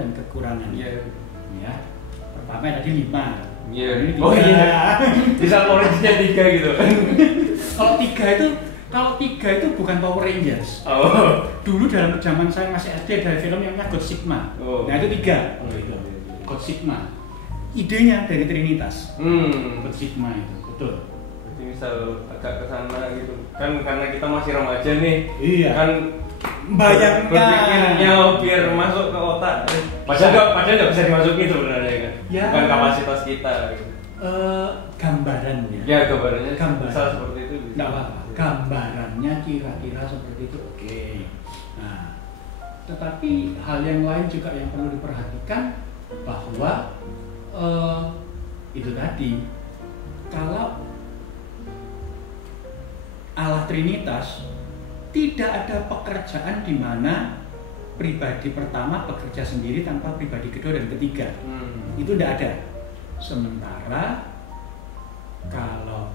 dan kekurangannya. Ya. Pertama tadi 5. Iya. Ini 3. Oh iya. Bisa Power Rangers-nya 3 gitu. Kalau 3 itu bukan Power Rangers. Oh. Dulu dalam zaman saya masih SD ada film yang namanya God Sigma. Oh. Nah itu 3. Itu. God Sigma. Idenya dari Trinitas. God Sigma itu, betul. Jadi misal agak ke sana gitu. Kan karena kita masih remaja nih. Iya. Kan Bayangkan. Berpikirnya biar masuk ke otak. Padahal nggak bisa dimasukin sebenarnya kan. Ya. Bukan kapasitas kita. Gitu. Gambarannya. Ya gambarannya. Gambaran. Misal seperti itu. Nggak apa-apa. Gambarannya kira-kira seperti itu oke. Nah, tetapi hal yang lain juga yang perlu diperhatikan bahwa itu tadi kalau Allah Trinitas tidak ada pekerjaan di mana pribadi pertama bekerja sendiri tanpa pribadi kedua dan ketiga. Itu tidak ada. Sementara kalau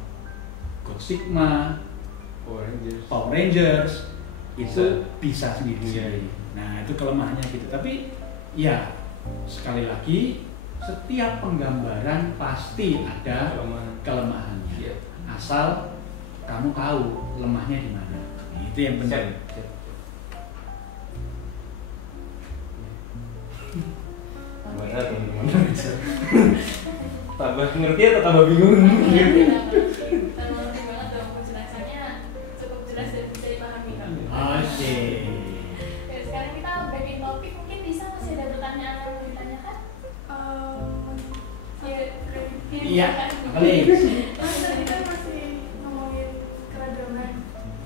God Sigma, Power Rangers itu bisa sendiri-sendiri. Nah, itu kelemahannya gitu. Tapi ya sekali lagi setiap penggambaran pasti ada kelemahannya. Asal kamu tahu lemahnya di mana. Nah, itu yang penting. Gimana teman-teman? Tambah ngerti atau tambah bingung? Terlalu banget dong penjelasannya, cukup jelas dan bisa dipahami kan. Oke. Sekarang kita backing topik, mungkin bisa masih ada pertanyaan yang mau ditanyakan? Iya, apa nih? Tadi kita masih ngomongin keragaman.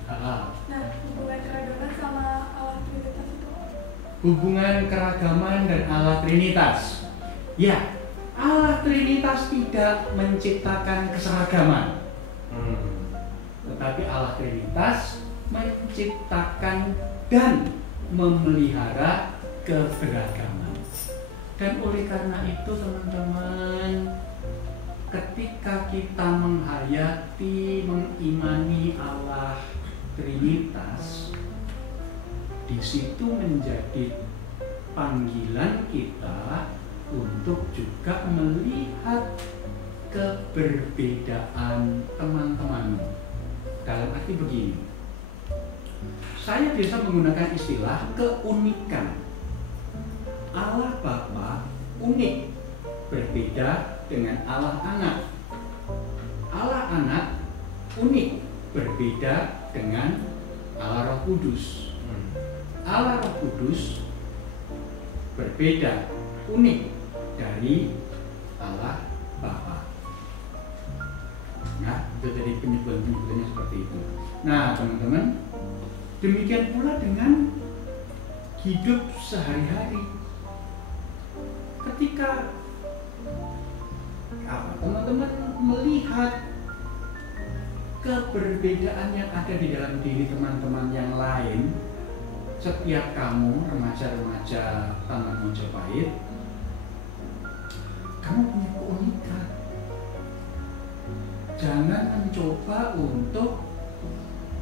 Nah, hubungan keragaman sama Allah Trinitas itu apa? Hubungan keragaman dan Allah Trinitas. Ya, Allah Trinitas tidak menciptakan keseragaman. Tetapi Allah Trinitas menciptakan dan memelihara keberagaman. Dan oleh karena itu teman-teman, ketika kita menghayati, mengimani Allah Trinitas, di situ menjadi panggilan kita untuk juga melihat keberbedaan teman-teman. Dalam arti begini, saya biasa menggunakan istilah keunikan. Allah Bapa unik, berbeda dengan Allah Anak. Allah Anak unik, berbeda dengan Allah Roh Kudus. Allah Roh Kudus berbeda, unik dari Allah Bapa. Nah, itu dari penyebutan-penyebutannya seperti itu. Nah, teman-teman, demikian pula dengan hidup sehari-hari. Ketika teman-teman melihat keberbedaan yang ada di dalam diri teman-teman yang lain, setiap kamu remaja-remaja Taman Mojopahit, kamu punya keunikan. Jangan mencoba untuk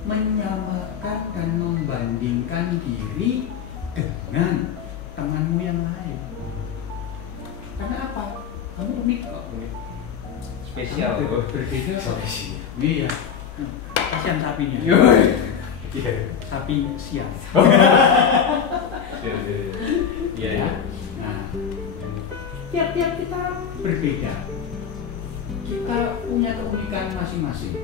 menyamakan dan membandingkan diri dengan temanmu yang lain. Karena apa? Kamu unik kok. Spesial. Kamu berbeda kok. Iya. Kasihan sapinya. Sapi siang. Iya. Nah, tiap-tiap kita berbeda. Kita punya keunikan masing-masing.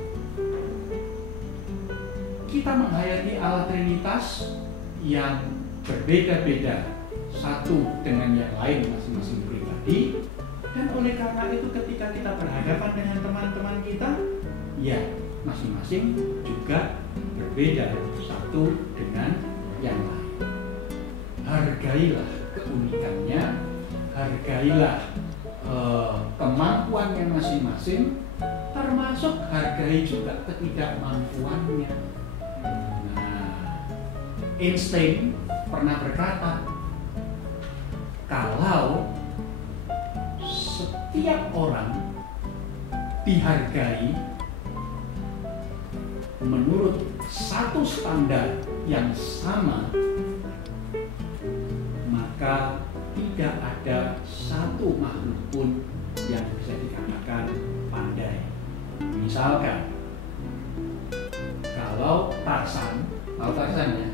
Kita menghayati Allah Trinitas yang berbeda-beda satu dengan yang lain masing-masing pribadi, dan oleh karena itu ketika kita berhadapan dengan teman-teman kita, ya masing-masing juga berbeda satu dengan yang lain. Hargailah keunikannya, hargailah kemampuannya masing-masing, termasuk hargai juga ketidakmampuannya. Nah, Einstein pernah berkata, kalau setiap orang dihargai menurut satu standar yang sama, maka tidak ada satu makhluk pun yang bisa dikatakan pandai. Misalkan, kalau Tarzan ya,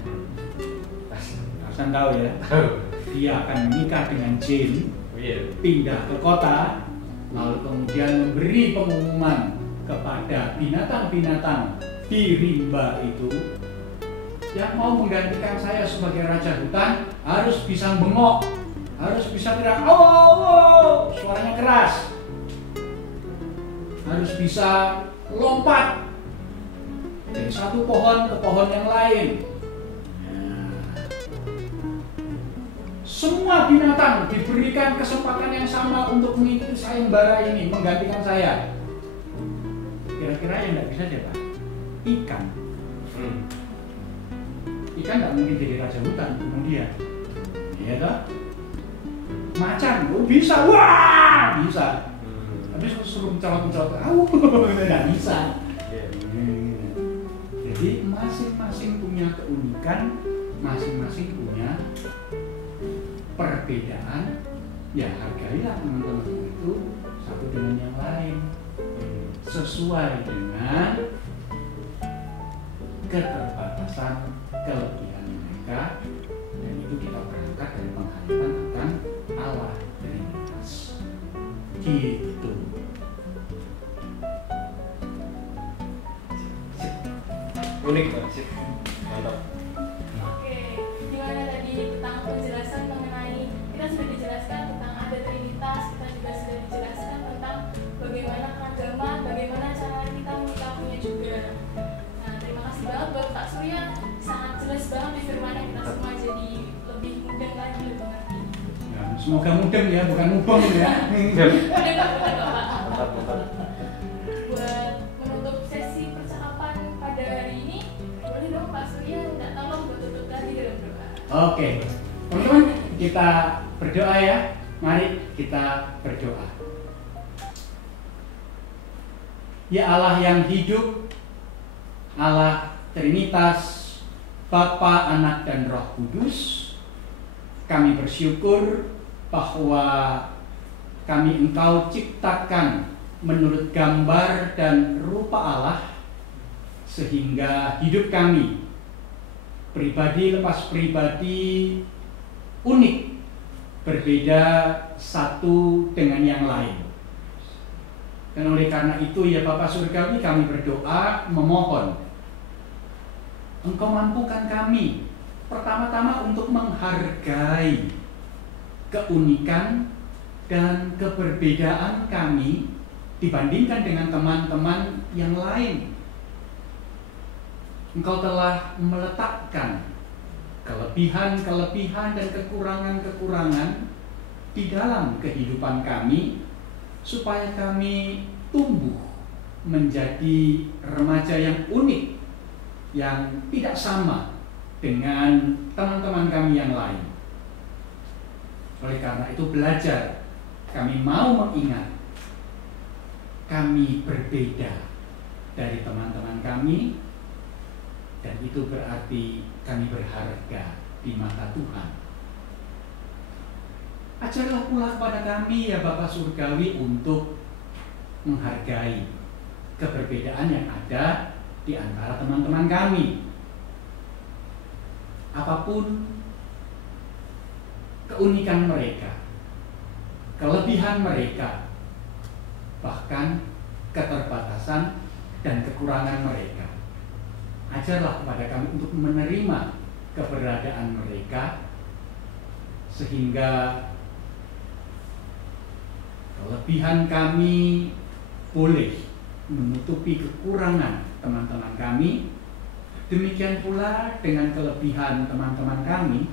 Tarzan tahu ya, dia akan menikah dengan Jane, pindah ke kota, lalu kemudian memberi pengumuman kepada binatang-binatang di rimba itu, yang mau menggantikan saya sebagai raja hutan harus bisa bengok, harus bisa teriak, oh, suaranya keras, harus bisa lompat dari satu pohon ke pohon yang lain. Semua binatang diberikan kesempatan yang sama untuk mengikuti sayembara ini, menggantikan saya. Kira-kira yang nggak bisa siapa? Ikan. Ikan nggak mungkin jadi raja hutan kemudian. Iya toh? Macan, bisa, wah, bisa. Tapi suruh mencolok-mencolok, nggak bisa. Jadi masing-masing punya keunikan, masing-masing punya perbedaan. Ya hargailah teman-teman itu satu dengan yang lain, sesuai dengan keterbatasan kelebihan mereka, dan itu kita berangkat dari penghayatan akan Allah Trinitas. Gitu. Unik banget sih, mantap. Oke, gimana tadi tentang penjelasan mengenai, kita sudah dijelaskan tentang ada Trinitas, kita juga sudah dijelaskan tentang bagaimana keragaman, bagaimana cara kita menyikapinya juga. Nah, terima kasih banget buat Pak Surya, sangat jelas banget di firman-Nya, kita semua jadi lebih mudah lagi, lebih mengerti. Ya, semoga mudeng ya, bukan mubeng ya. Mudah Pak. Mantap. Buat menutup sesi percakapan pada hari ini, boleh dong Pak Surya minta tolong buat tutup tadi dalam doa. Oke, teman-teman, kita berdoa ya. Mari kita berdoa. Ya Allah yang hidup, Allah Trinitas, Bapa, Anak, dan Roh Kudus, kami bersyukur bahwa Engkau ciptakan menurut gambar dan rupa Allah, sehingga hidup kami pribadi lepas pribadi unik, berbeda satu dengan yang lain. Dan oleh karena itu ya Bapa Surgawi, kami berdoa memohon Engkau mampukan kami pertama-tama untuk menghargai keunikan dan keberbedaan kami dibandingkan dengan teman-teman yang lain. Engkau telah meletakkan kelebihan-kelebihan dan kekurangan-kekurangan di dalam kehidupan kami, supaya kami tumbuh menjadi remaja yang unik, yang tidak sama dengan teman-teman kami yang lain. Oleh karena itu belajar, kami mau mengingat kami berbeda dari teman-teman kami, dan itu berarti kami berharga di mata Tuhan. Ajarlah pula kepada kami ya Bapa Surgawi untuk menghargai keberbedaan yang ada di antara teman-teman kami. Apapun keunikan mereka, kelebihan mereka, bahkan keterbatasan dan kekurangan mereka, ajarlah kepada kami untuk menerima keberadaan mereka, sehingga kelebihan kami boleh menutupi kekurangan teman-teman kami. Demikian pula dengan kelebihan teman-teman kami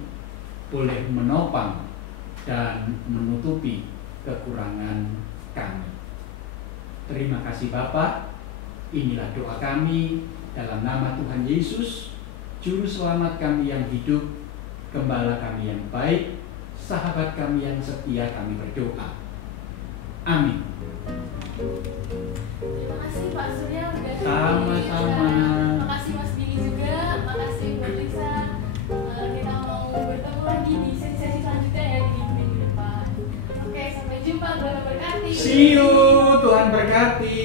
boleh menopang dan menutupi kekurangan kami. Terima kasih Bapa. Inilah doa kami dalam nama Tuhan Yesus, Juru Selamat kami yang hidup, Gembala kami yang baik, sahabat kami yang setia, kami berdoa. Amin. Terima kasih Pak Surya udah Sama-sama. Terima kasih Mas Billy juga. Makasih buat Lisa. Kita mau bertemu lagi di sesi-sesi selanjutnya ya di minggu depan. Oke, sampai jumpa. Tuhan berkati. See you. Tuhan berkati.